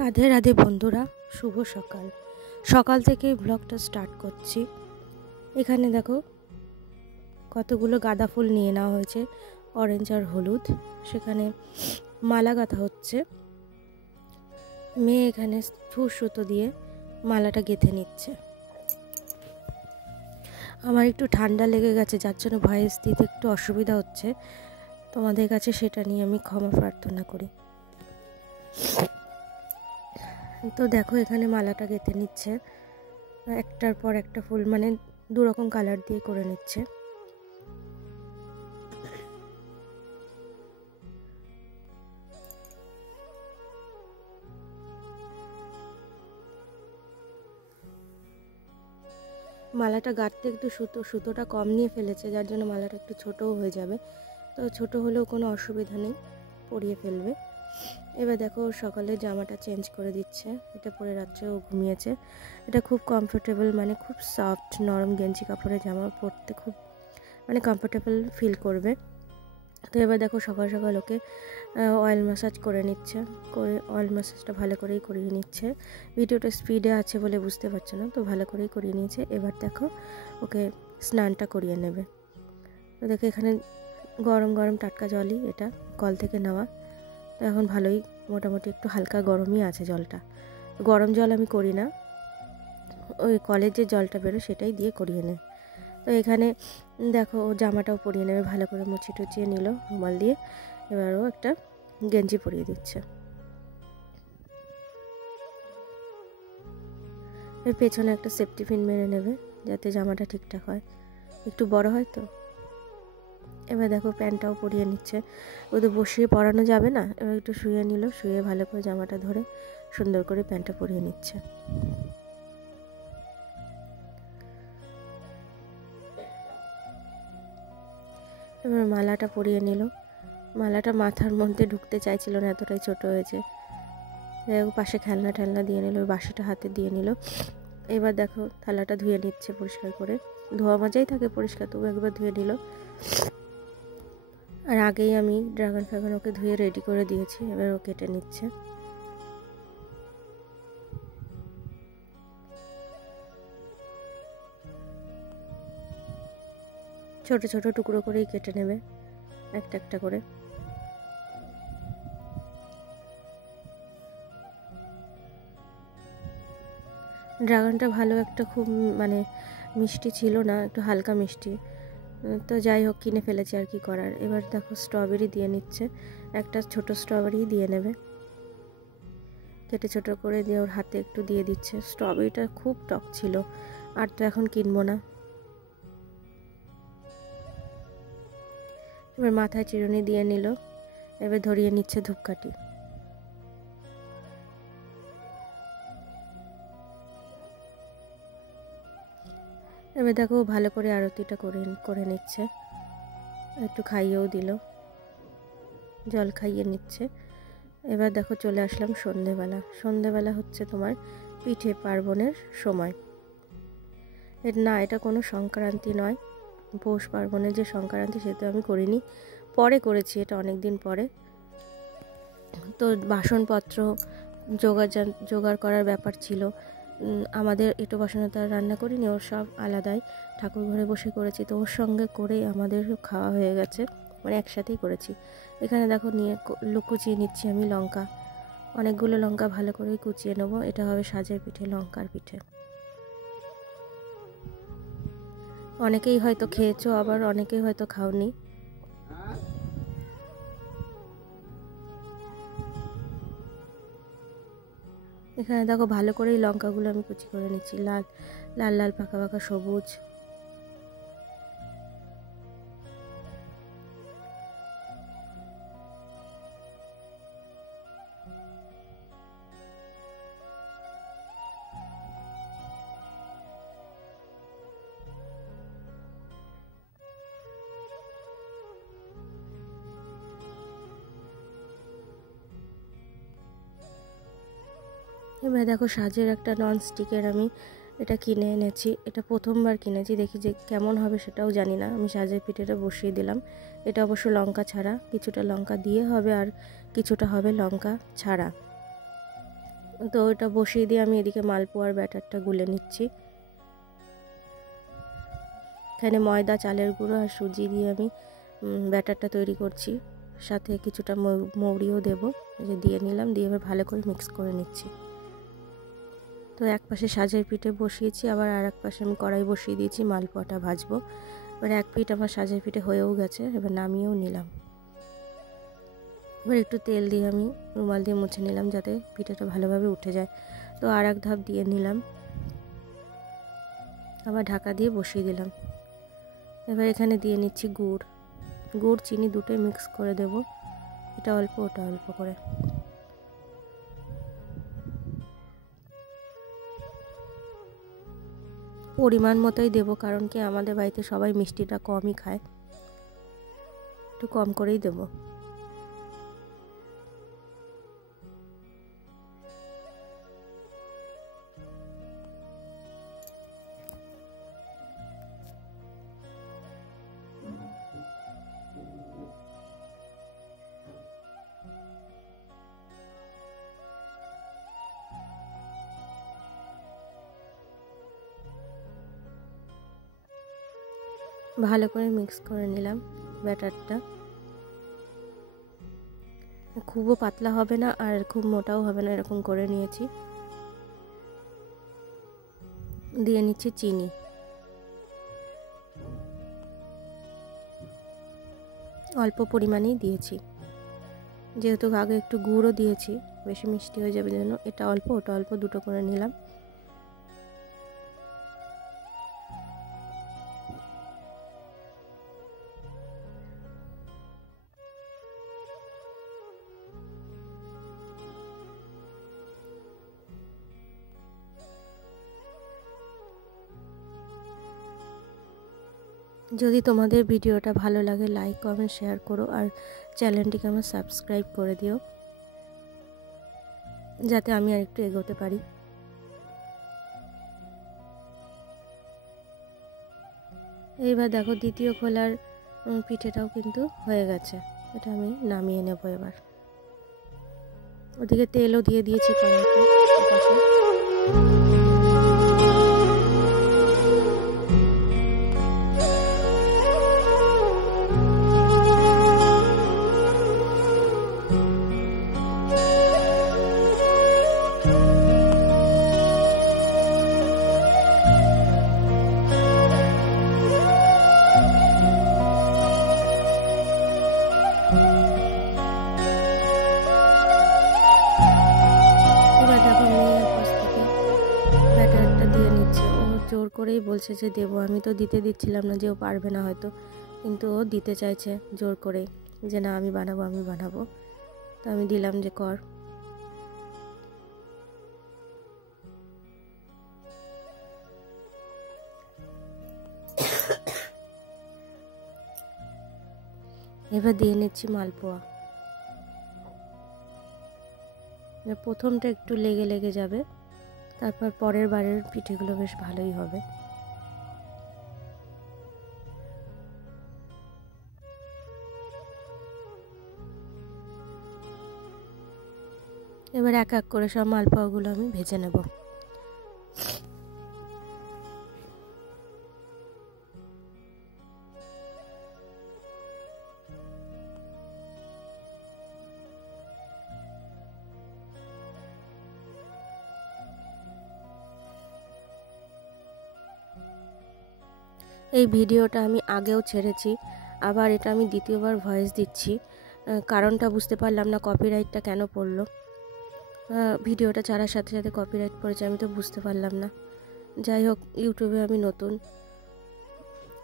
রাধে রাধে বন্ধুরা, শুভ সকাল। সকাল থেকেই ব্লগটা স্টার্ট করছি। এখানে দেখো কতগুলো গাঁদা ফুল নিয়ে নেওয়া হয়েছে, অরেঞ্জ আর হলুদ। সেখানে মালা গাঁথা হচ্ছে। মেয়ে এখানে সুতো দিয়ে মালাটা গেঁথে নিচ্ছে। আমার একটু ঠান্ডা লেগে গেছে, যার জন্য ভয়েস দিতে একটু অসুবিধা হচ্ছে। তোমাদের কাছে সেটা নিয়ে আমি ক্ষমা প্রার্থনা করি। তো দেখো এখানে মালাটা গেঁথে নিচ্ছে, একটার পর একটা ফুল মানে দু রকম কালার দিয়ে করে নিচ্ছে। মালাটা গাঁথতে একটু সুতোটা কম নিয়ে ফেলেছে, যার জন্য মালাটা একটু ছোটও হয়ে যাবে। তো ছোট হলেও কোনো অসুবিধা নেই, পরিয়ে ফেলবে। এবার দেখো সকালে জামাটা চেঞ্জ করে দিচ্ছে। এটা পরে রাত্রে ও ঘুমিয়েছে। এটা খুব কমফোর্টেবল, মানে খুব সফট নরম গেঞ্জি কাপড়ের জামা পরতে খুব মানে কমফোর্টেবল ফিল করবে। তো এবার দেখো সকাল সকাল ওকে অয়েল ম্যাসাজ করে নিচ্ছে, করে অয়েল ম্যাসাজটা ভালো করেই করিয়ে নিচ্ছে। ভিডিওটা স্পিডে আছে বলে বুঝতে পারছো না, তো ভালো করেই করিয়ে নিয়েছে। এবার দেখো ওকে স্নানটা করিয়ে নেবে। তো দেখো এখানে গরম গরম টাটকা জলই, এটা কল থেকে নেওয়া। তো এখন ভালোই মোটামুটি একটু হালকা গরমই আছে জলটা। গরম জল আমি করি না, ওই কলের যে জলটা বেরো সেটাই দিয়ে করিয়ে নেয়। তো এখানে দেখো ও জামাটাও পরিয়ে নেবে, ভালো করে মুছিয়ে টুচিয়ে নিল রুমাল দিয়ে। এবারও একটা গেঞ্জি পরিয়ে দিচ্ছে। এর পেছনে একটা সেফটি পিন মেরে নেবে যাতে জামাটা ঠিকঠাক হয়, একটু বড় হয় তো। এবার দেখো প্যান্টটাও পরিয়ে নিচ্ছে। ওদের বসিয়ে পরানো যাবে না, এবার একটু শুয়ে নিল, শুয়ে ভালো করে জামাটা ধরে সুন্দর করে প্যান্টটা পরিয়ে নিচ্ছে। এবার মালাটা পরিয়ে নিল। মালাটা মাথার মধ্যে ঢুকতে চাইছিল না, এতটাই ছোট হয়েছে। পাশে খেলনা টেলনা দিয়ে নিল, বাঁশিটা হাতে দিয়ে নিল। এবার দেখো থালাটা ধুয়ে নিচ্ছে পরিষ্কার করে। ধোয়া মাজাই থাকে পরিষ্কার, তবু একবার ধুয়ে নিল। আর আগেই আমি ড্রাগন ফ্রাগন ওকে ধুয়ে রেডি করে দিয়েছি, এবার ও কেটে নিচ্ছে। ছোট ছোট টুকরো করেই কেটে নেবে, একটা একটা করে। ড্রাগনটা ভালো একটা খুব মানে মিষ্টি ছিল না, একটু হালকা মিষ্টি। তো যাই হোক কিনে ফেলেছে, আর কি করার। এবার দেখো স্ট্রবেরি দিয়ে নিচ্ছে, একটা ছোট স্ট্রবেরি দিয়ে নেবে, কেটে ছোট করে দিয়ে ওর হাতে একটু দিয়ে দিচ্ছে। স্ট্রবেরিটা খুব টক ছিল, আর তো এখন কিনবো না। এবার মাথায় চিরুনি দিয়ে নিল, এবার ধরিয়ে নিচ্ছে ধূপকাঠি। এবার দেখো ভালো করে আরতিটা করে নিচ্ছে, একটু খাইয়েও দিল, জল খাইয়ে নিচ্ছে। এবার দেখো চলে আসলাম সন্ধেবেলা। সন্ধেবেলা হচ্ছে তোমার পিঠে পার্বণের সময়। না, এটা কোনো সংক্রান্তি নয়, পৌষ পার্বণের যে সংক্রান্তি সেটা আমি করিনি, পরে করেছি, এটা অনেক দিন পরে। তো বাসনপত্র জোগাড় করার ব্যাপার ছিল আমাদের। এটো বাসনে তো আর রান্না করিনি, ওর সব আলাদাই ঠাকুর ঘরে বসে করেছি। তো ওর সঙ্গে করেই আমাদের খাওয়া হয়ে গেছে, মানে একসাথেই করেছি। এখানে দেখো নিয়ে কুচিয়ে নিচ্ছি আমি লঙ্কা, অনেকগুলো লঙ্কা ভালো করেই কুচিয়ে নেবো। এটা হবে সাজের পিঠে, লঙ্কার পিঠে। অনেকেই হয়তো খেয়েছো, আবার অনেকেই হয়তো খাওনি। এখানে দেখো ভালো করেই লঙ্কাগুলো আমি কুচি করে নিচ্ছি, লাল লাল লাল পাকা পাকা সবুজ। এবার দেখো সাজের একটা ননস্টিকের আমি এটা কিনে এনেছি। এটা প্রথমবার কিনেছি, দেখি যে কেমন হবে সেটাও জানি না। আমি সাজের পিঠেটা বসিয়ে দিলাম। এটা অবশ্য লঙ্কা ছাড়া, কিছুটা লঙ্কা দিয়ে হবে আর কিছুটা হবে লঙ্কা ছাড়া। তো ওটা বসিয়ে দিয়ে আমি এদিকে মালপোয়ার ব্যাটারটা গুলে নিচ্ছি। এখানে ময়দা, চালের গুঁড়ো আর সুজি দিয়ে আমি ব্যাটারটা তৈরি করছি। সাথে কিছুটা মৌরিও দেবো, যে দিয়ে নিলাম, দিয়ে এবার ভালো করে মিক্স করে নিচ্ছি। তো এক পাশে সাজের পিঠে বসিয়েছি, আবার আর এক পাশে আমি কড়াই বসিয়ে দিয়েছি মালপোয়াটা ভাজবো। এবার এক পিঠ আমার সাজের পিঠে হয়েও গেছে, এবার নামিয়েও নিলাম। এবার একটু তেল দিয়ে আমি রুমাল দিয়ে মুছে নিলাম যাতে পিঠাটা ভালোভাবে উঠে যায়। তো আর এক ধাপ দিয়ে নিলাম, আবার ঢাকা দিয়ে বসিয়ে দিলাম। এবার এখানে দিয়ে নিচ্ছি গুড় চিনি দুটোই মিক্স করে দেব, এটা অল্প ওটা অল্প করে। পরিমাণ মতোই দেব, কারণ কি আমাদের বাড়িতে সবাই মিষ্টিটা কমই খায়, একটু কম করেই দেব। ভালো করে মিক্স করে নিলাম ব্যাটারটা। খুবও পাতলা হবে না আর খুব মোটাও হবে না, এরকম করে নিয়েছি। দিয়ে নিচ্ছি চিনি, অল্প পরিমাণেই দিয়েছি, যেহেতু আগে একটু গুড়ও দিয়েছি, বেশি মিষ্টি হয়ে যাবে জন্য এটা অল্প ওটা অল্প দুটো করে নিলাম। যদি তোমাদের ভিডিওটা ভালো লাগে লাইক কমেন্ট শেয়ার করো, আর চ্যানেলটিকে আমার সাবস্ক্রাইব করে দিও যাতে আমি আর একটু এগোতে পারি। এইবার দেখো দ্বিতীয় খোলার পিঠেটাও কিন্তু হয়ে গেছে, এটা আমি নামিয়ে নেব। এবার ওদিকে তেলও দিয়ে দিয়েছি কড়াইতে। জোর করেই বলছে যে দেবো, আমি তো দিতে দিচ্ছিলাম না, যে ও পারবে না হয়তো, কিন্তু ও দিতে চাইছে জোর করেই, যে না আমি বানাবো। তো আমি দিলাম যে কর। এবার দিয়ে নিচ্ছি মালপোয়া। প্রথমটা একটু লেগে যাবে, তারপর পরের বারের পিঠেগুলো বেশ ভালোই হবে। এবার এক এক করে সব মালপোয়াগুলো আমি ভেজে নেব। এই ভিডিওটা আমি আগেও ছেড়েছি, আবার এটা আমি দ্বিতীয়বার ভয়েস দিচ্ছি, কারণটা বুঝতে পারলাম না কপিরাইটটা কেন পড়লো। ভিডিওটা ছাড়ার সাথে সাথে কপিরাইট পড়েছে, আমি তো বুঝতে পারলাম না। যাই হোক, ইউটিউবে আমি নতুন,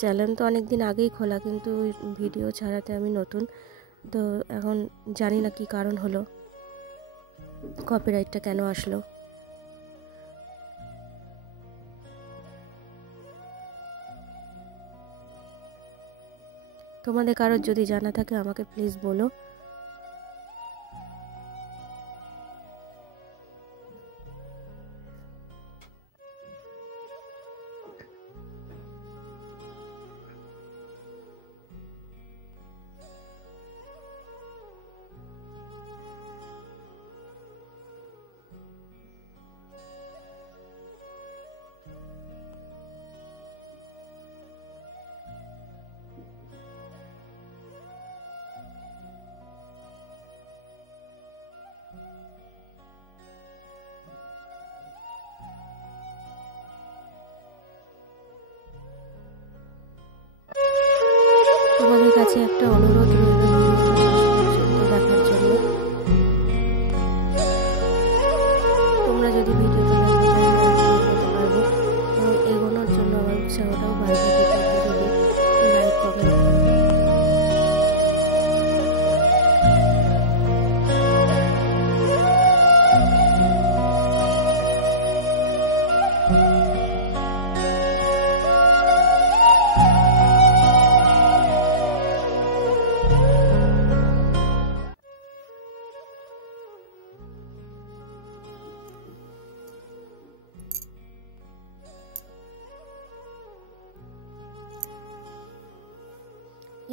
চ্যানেল তো অনেক দিন আগেই খোলা, কিন্তু ভিডিও ছাড়াতে আমি নতুন, তো এখন জানি না কি কারণ হলো, কপিরাইটটা কেন আসলো। তোমাদের কারোর যদি জানা থাকে আমাকে প্লিজ বলো।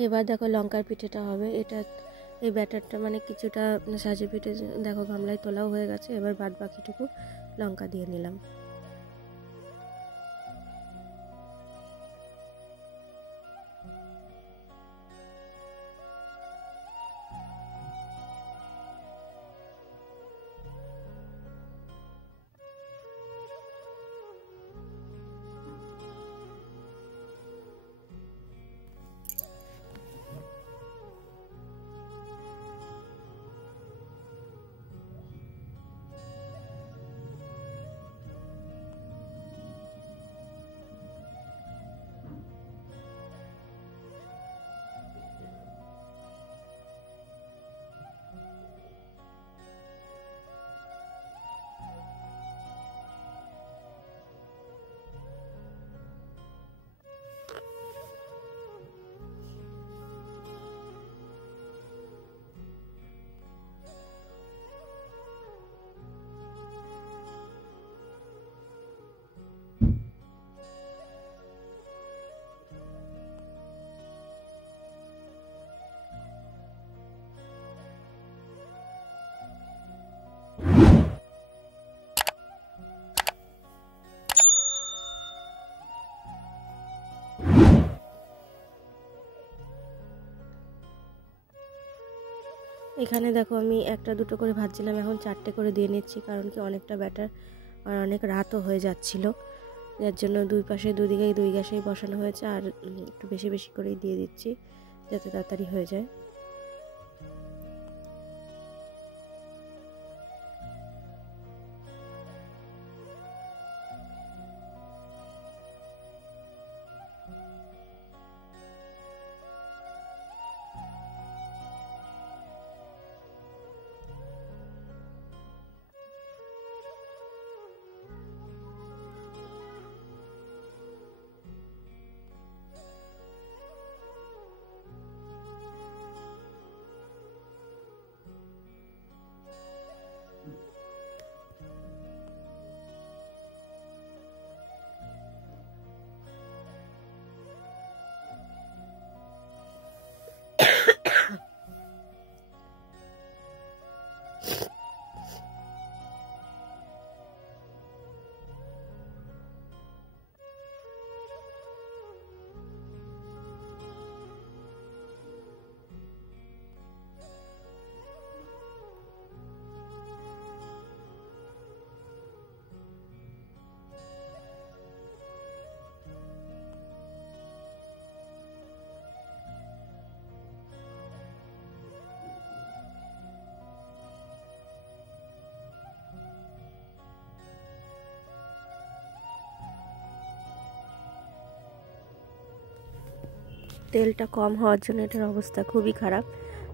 এবার দেখো লঙ্কার পিঠেটা হবে। এটা এই ব্যাটারটা মানে কিছুটা সাজে পিঠে দেখো গামলায় তোলাও হয়ে গেছে। এবার বাদ বাকিটুকু লঙ্কা দিয়ে নিলাম। এখানে দেখো আমি একটা দুটো করে ভাজছিলাম, এখন 4টে করে দিয়ে নিচ্ছি, কারণ কি অনেকটা ব্যাটার আর অনেক রাতও হয়ে যাচ্ছিলো, যার জন্য দুই পাশে দুদিকেই 2 গ্যাসেই বসানো হয়েছে। আর একটু বেশি বেশি করেই দিয়ে দিচ্ছি যাতে তাড়াতাড়ি হয়ে যায়। তেলটা কম হওয়ার জন্য এটার অবস্থা খুবই খারাপ,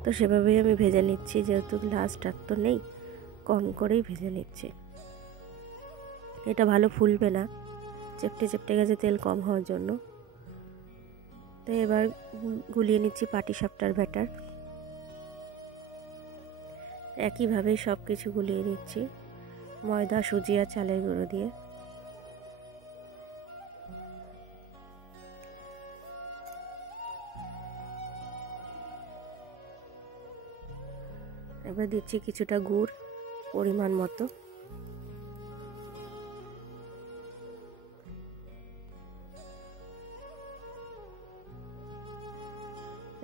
তো সেভাবেই আমি ভেজে নিচ্ছি, যেহেতু গ্লাসটা তো নেই, কম করেই ভেজে নিচ্ছি। এটা ভালো ফুলবে না, চেপটে চেপটে গেছে তেল কম হওয়ার জন্য। তো এবার গুলিয়ে নিচ্ছি পাটিসাপটার ব্যাটার। একইভাবেই সব কিছু গুলিয়ে নিচ্ছি ময়দা, সুজি আর চালের গুঁড়ো দিয়ে। এবার দিচ্ছি কিছুটা গুড় পরিমাণ মতো।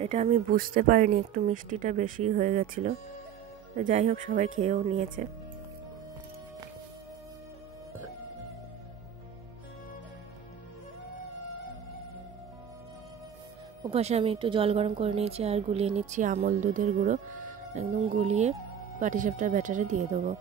এটা আমি বুঝতে পারিনি, একটু মিষ্টিটা বেশি হয়ে গেছিলো, যাই হোক সবাই খেয়েও নিয়েছে। ওপাশে আমি একটু জল গরম করে নিয়েছি আর গুলিয়ে নিচ্ছি আমল দুধের গুঁড়ো, একদম গুলিয়ে পাটিসাপটার ব্যাটারে দিয়ে দেবো।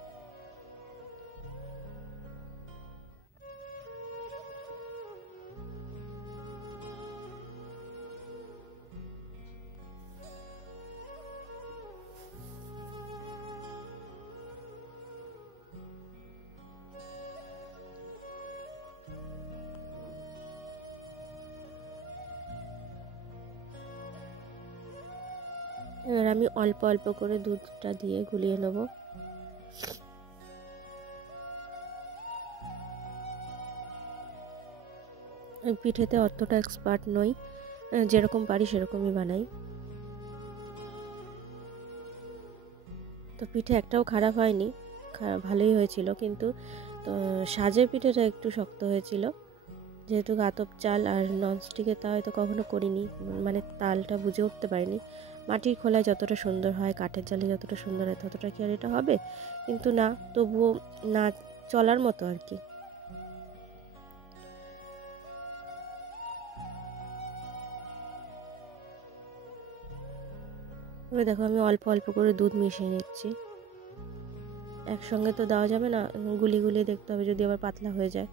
এবার আমি অল্প অল্প করে দুধটা দিয়ে গুলিয়ে নেব। পিঠেতে অতটা এক্সপার্ট নই, যেরকম পারি সেরকমই বানাই। তো পিঠে একটাও খারাপ হয়নি, ভালোই হয়েছিল, কিন্তু সাজের পিঠেটা একটু শক্ত হয়েছিল, যেহেতু আতপ চাল আর ননস্টিকের তা হয়তো কখনো করিনি, মানে তালটা বুঝে উঠতে পারিনি। মাটির খোলায় যতটা সুন্দর হয়, কাঠের জালে যতটা সুন্দর হয়, ততটা কি আর এটা হবে? কিন্তু না, তবুও না চলার মতো আর কি। এবার দেখো আমি অল্প অল্প করে দুধ মিশিয়ে নিচ্ছি, একসঙ্গে তো দেওয়া যাবে না, গুলি গুলি দেখতে হবে যদি আবার পাতলা হয়ে যায়।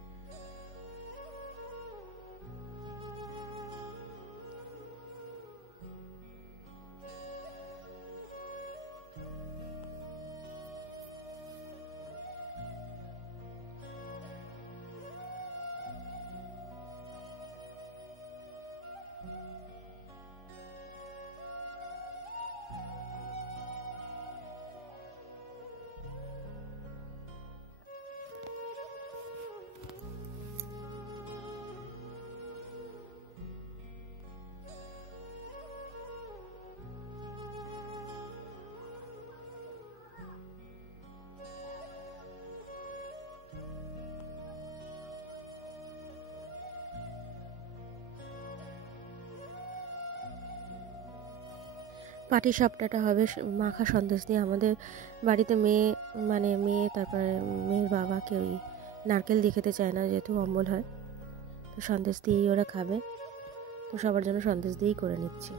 পাটিসাপটাটা হবে মাখা সন্দেশ দিয়ে। আমাদের বাড়িতে মেয়ে, মানে মেয়ে, তারপরে মেয়ের বাবা কেউই নারকেল দিয়ে খেতে চায় না, যেহেতু অম্বল হয়, তো সন্দেশ দিয়েই ওরা খাবে। তো সবার জন্য সন্দেশ দিয়েই করে নিচ্ছি।